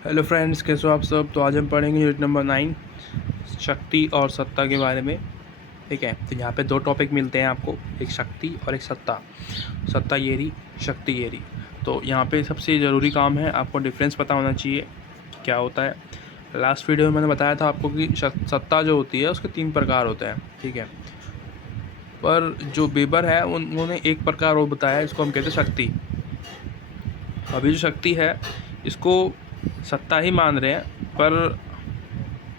Hello friends, कैसे हो आप सब। तो आज हम पढ़ेंगे यूनिट नंबर 9 शक्ति और सत्ता के बारे में। ठीक है, तो यहाँ पे दो टॉपिक मिलते हैं आपको, एक शक्ति और एक सत्ता। सत्ता ये रही, शक्ति ये रही। तो यहाँ पे सबसे ज़रूरी काम है आपको डिफरेंस पता होना चाहिए क्या होता है। लास्ट वीडियो में मैंने बताया था आपको कि सत्ता जो होती है उसके 3 प्रकार होते हैं। ठीक है, पर जो बेबर है उन्होंने एक प्रकार और बताया, इसको हम कहते हैं शक्ति। अभी जो शक्ति है इसको सत्ता ही मान रहे हैं, पर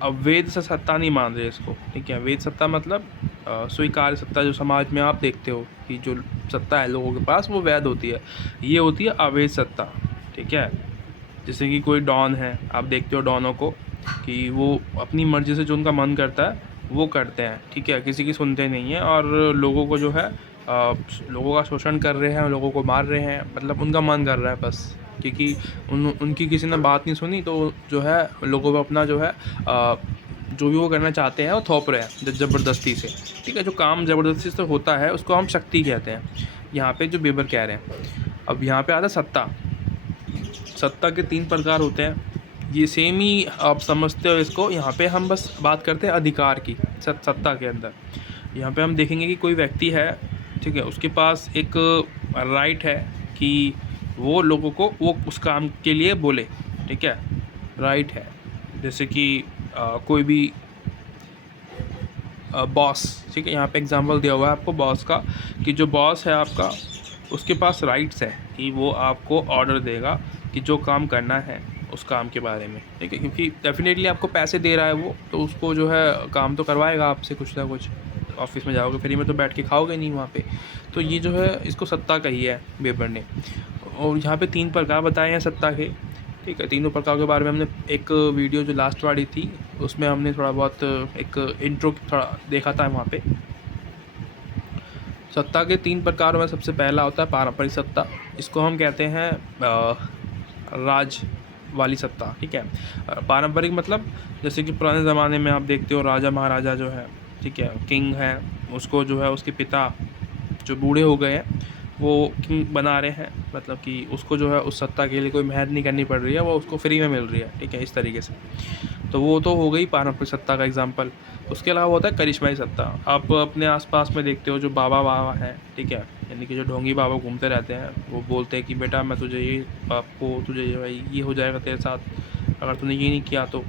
अब वेद से सत्ता नहीं मान रहे इसको। ठीक है, वेद सत्ता मतलब स्वीकार्य सत्ता जो समाज में आप देखते हो कि जो सत्ता है लोगों के पास वो वैध होती है। ये होती है अवैध सत्ता। ठीक है, जैसे कि कोई डॉन है, आप देखते हो डॉनों को कि वो अपनी मर्ज़ी से जो उनका मन करता है वो करते हैं। ठीक है, किसी की सुनते नहीं हैं और लोगों को जो है लोगों का शोषण कर रहे हैं, लोगों को मार रहे हैं, मतलब उनका मन कर रहा है बस। क्योंकि उनकी किसी ने बात नहीं सुनी तो जो है लोगों को अपना जो है जो भी वो करना चाहते हैं वो थोप रहे हैं ज़बरदस्ती से। ठीक है, जो काम ज़बरदस्ती से होता है उसको हम शक्ति कहते हैं, यहाँ पे जो बेबर कह रहे हैं। अब यहाँ पे आता है सत्ता। सत्ता के 3 प्रकार होते हैं, ये सेम ही आप समझते हो इसको। यहाँ पे हम बस बात करते हैं अधिकार की। सत्ता के अंदर यहाँ पे हम देखेंगे कि कोई व्यक्ति है, ठीक है, उसके पास एक राइट है कि वो लोगों को वो उस काम के लिए बोले। ठीक है, राइट है। जैसे कि कोई भी बॉस, ठीक है, यहाँ पे एग्जांपल दिया हुआ है आपको बॉस का, कि जो बॉस है आपका उसके पास राइट्स है कि वो आपको ऑर्डर देगा कि जो काम करना है उस काम के बारे में। ठीक है, क्योंकि डेफिनेटली आपको पैसे दे रहा है वो, तो उसको जो है काम तो करवाएगा आपसे कुछ ना कुछ। ऑफिस में जाओगे फ्री में तो बैठ के खाओगे नहीं वहाँ पे। तो ये जो है इसको सत्ता कही है वेबर ने। और यहाँ पे 3 प्रकार बताए हैं सत्ता के। ठीक है, तीनों प्रकार के बारे में हमने एक वीडियो जो लास्ट वाली थी उसमें हमने थोड़ा बहुत एक इंट्रो थोड़ा देखा था वहाँ पे। सत्ता के 3 प्रकारों में सबसे पहला होता है पारंपरिक सत्ता। इसको हम कहते हैं राज वाली सत्ता। ठीक है, पारंपरिक मतलब जैसे कि पुराने ज़माने में आप देखते हो राजा महाराजा जो है, ठीक है, किंग है, उसको जो है उसके पिता जो बूढ़े हो गए हैं वो किंग बना रहे हैं, मतलब कि उसको जो है उस सत्ता के लिए कोई मेहनत नहीं करनी पड़ रही है, वो उसको फ्री में मिल रही है। ठीक है, इस तरीके से। तो वो तो हो गई पारंपरिक सत्ता का एग्जाम्पल। उसके अलावा होता है करिश्माई सत्ता। आप अपने आसपास में देखते हो जो बाबा बाबा हैं, ठीक है, यानी कि जो ढोंगी बाबा घूमते रहते हैं, वो बोलते हैं कि बेटा मैं तुझे ये आपको तुझे ये हो जाएगा तेरे साथ अगर तूने ये नहीं किया तो।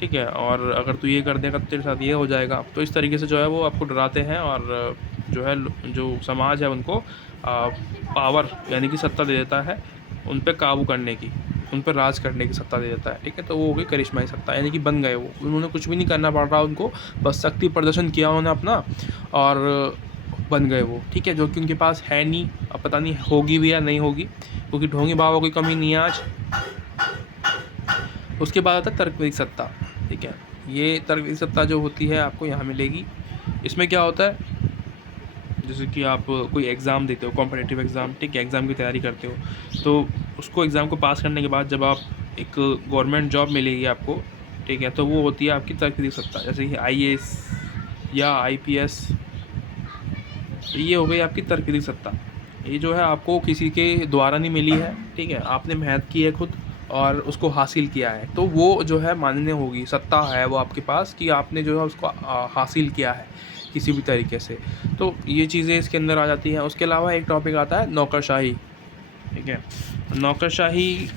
ठीक है, और अगर तू ये कर देगा तो तेरे साथ ये हो जाएगा। तो इस तरीके से जो है वो आपको डराते हैं और जो है जो समाज है उनको पावर यानी कि सत्ता दे देता है उन पे काबू करने की, उन पर राज करने की सत्ता दे देता है। ठीक है, तो वो हो गई करिश्माई सत्ता, यानी कि बन गए वो, उन्होंने कुछ भी नहीं करना पड़ रहा उनको, बस शक्ति प्रदर्शन किया उन्होंने अपना और बन गए वो। ठीक है, जो कि उनके पास है नहीं, अब पता नहीं होगी भी या नहीं होगी, क्योंकि ढोंगी बाबा कोई कमी नहीं है आज। उसके बाद आता है तर्कविधिक सत्ता। ठीक है, ये तर्कविधिक सत्ता जो होती है आपको यहाँ मिलेगी। इसमें क्या होता है, जैसे कि आप कोई एग्ज़ाम देते हो, कॉम्पिटिटिव एग्ज़ाम, ठीक है, एग्ज़ाम की तैयारी करते हो, तो उसको एग्ज़ाम को पास करने के बाद जब आप एक गवर्नमेंट जॉब मिलेगी आपको, ठीक है, तो वो होती है आपकी तर्कविधिक सत्ता। जैसे कि आईएएस या आईपीएस, ये हो गई आपकी तर्कविधिक सत्ता। ये जो है आपको किसी के द्वारा नहीं मिली है, ठीक है, आपने मेहनत की है खुद और उसको हासिल किया है, तो वो जो है मान्य होगी, सत्ता है वो आपके पास कि आपने जो है उसको हासिल किया है किसी भी तरीके से। तो ये चीज़ें इसके अंदर आ जाती हैं। उसके अलावा एक टॉपिक आता है नौकरशाही। ठीक है, नौकरशाही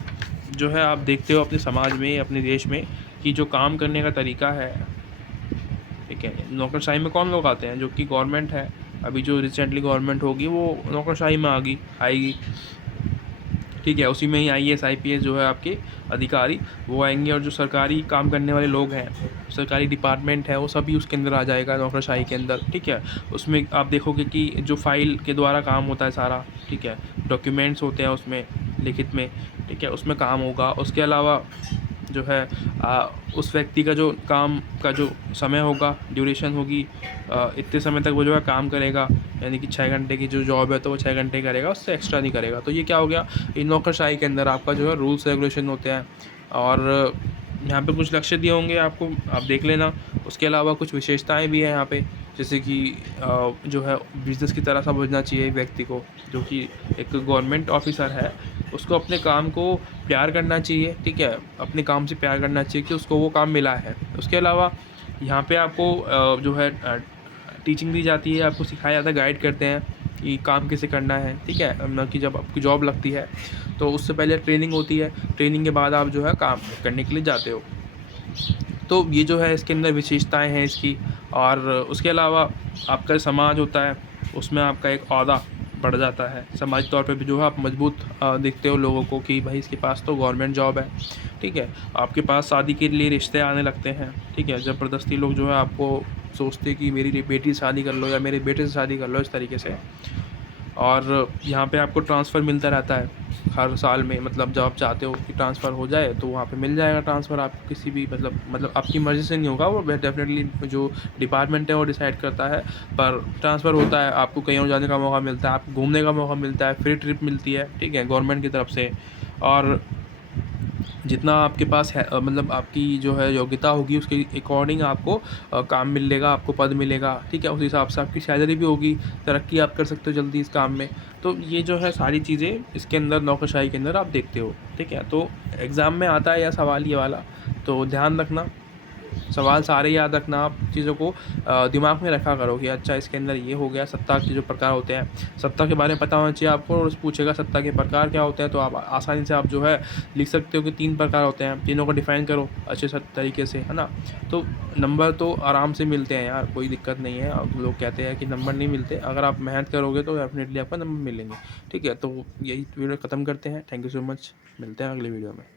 जो है आप देखते हो अपने समाज में, अपने देश में, कि जो काम करने का तरीका है, ठीक है, नौकरशाही में कौन लोग आते हैं, जो कि गवर्नमेंट है। अभी जो रिसेंटली गवर्नमेंट होगी वो नौकरशाही में आएगी। ठीक है, उसी में ही आईएएस आईपीएस जो है आपके अधिकारी वो आएंगे, और जो सरकारी काम करने वाले लोग हैं, सरकारी डिपार्टमेंट है, वो सभी उसके अंदर आ जाएगा नौकरशाही के अंदर। ठीक है, उसमें आप देखोगे कि जो फाइल के द्वारा काम होता है सारा, ठीक है, डॉक्यूमेंट्स होते हैं उसमें लिखित में, ठीक है, उसमें काम होगा। उसके अलावा जो है उस व्यक्ति का जो काम का जो समय होगा, ड्यूरेशन होगी, इतने समय तक वो जो है काम करेगा, यानी कि 6 घंटे की जो जॉब है तो वो 6 घंटे करेगा, उससे एक्स्ट्रा नहीं करेगा। तो ये क्या हो गया, इन नौकरशाही के अंदर आपका जो है रूल्स रेगुलेशन होते हैं, और यहाँ पे कुछ लक्ष्य दिए होंगे आपको, आप देख लेना। उसके अलावा कुछ विशेषताएं भी हैं यहाँ पे, जैसे कि जो है बिज़नेस की तरह समझना चाहिए व्यक्ति को, जो कि एक गवर्नमेंट ऑफिसर है, उसको अपने काम को प्यार करना चाहिए, ठीक है, अपने काम से प्यार करना चाहिए कि उसको वो काम मिला है। उसके अलावा यहाँ पे आपको जो है टीचिंग दी जाती है, आपको सिखाया जाता है, गाइड करते हैं कि काम कैसे करना है, ठीक है ना, कि जब आपकी जॉब लगती है तो उससे पहले ट्रेनिंग होती है, ट्रेनिंग के बाद आप जो है काम करने के लिए जाते हो। तो ये जो है इसके अंदर विशेषताएं हैं इसकी। और उसके अलावा आपका समाज होता है, उसमें आपका एक ओहदा बढ़ जाता है, सामाजिक तौर पे भी जो है आप मजबूत दिखते हो लोगों को कि भाई इसके पास तो गवर्नमेंट जॉब है, ठीक है। आपके पास शादी के लिए रिश्ते आने लगते हैं, ठीक है, ज़बरदस्ती लोग जो है आपको सोचते हैं कि मेरी बेटी से शादी कर लो या मेरे बेटे से शादी कर लो, इस तरीके से। और यहाँ पे आपको ट्रांसफ़र मिलता रहता है हर साल में, मतलब जब आप चाहते हो कि ट्रांसफ़र हो जाए तो वहाँ पे मिल जाएगा ट्रांसफ़र आपको, किसी भी मतलब आपकी मर्ज़ी से नहीं होगा, वो डेफिनेटली जो डिपार्टमेंट है वो डिसाइड करता है, पर ट्रांसफ़र होता है, आपको कहीं और जाने का मौका मिलता है, आपको घूमने का मौका मिलता है, फ्री ट्रिप मिलती है, ठीक है, गवर्नमेंट की तरफ से। और जितना आपके पास है मतलब आपकी जो है योग्यता होगी उसके अकॉर्डिंग आपको काम मिलेगा, आपको पद मिलेगा, ठीक है, उस हिसाब से आपकी सैलरी भी होगी, तरक्की आप कर सकते हो जल्दी इस काम में। तो ये जो है सारी चीज़ें इसके अंदर नौकरशाही के अंदर आप देखते हो, ठीक है। तो एग्ज़ाम में आता है यह सवाल ये वाला, तो ध्यान रखना, सवाल सारे याद रखना, आप चीज़ों को दिमाग में रखा करो कि अच्छा इसके अंदर ये हो गया। सत्ता के जो प्रकार होते हैं, सत्ता के बारे में पता होना चाहिए आपको, और पूछेगा सत्ता के प्रकार क्या होते हैं, तो आप आसानी से आप जो है लिख सकते हो कि 3 प्रकार होते हैं, तीनों को डिफाइन करो अच्छे से तरीके से, है ना। तो नंबर तो आराम से मिलते हैं यार, कोई दिक्कत नहीं है। अब लोग कहते हैं कि नंबर नहीं मिलते, अगर आप मेहनत करोगे तो डेफिनेटली आपको नंबर मिलेंगे, ठीक है। तो यही वीडियो ख़त्म करते हैं। थैंक यू सो मच, मिलते हैं अगले वीडियो में।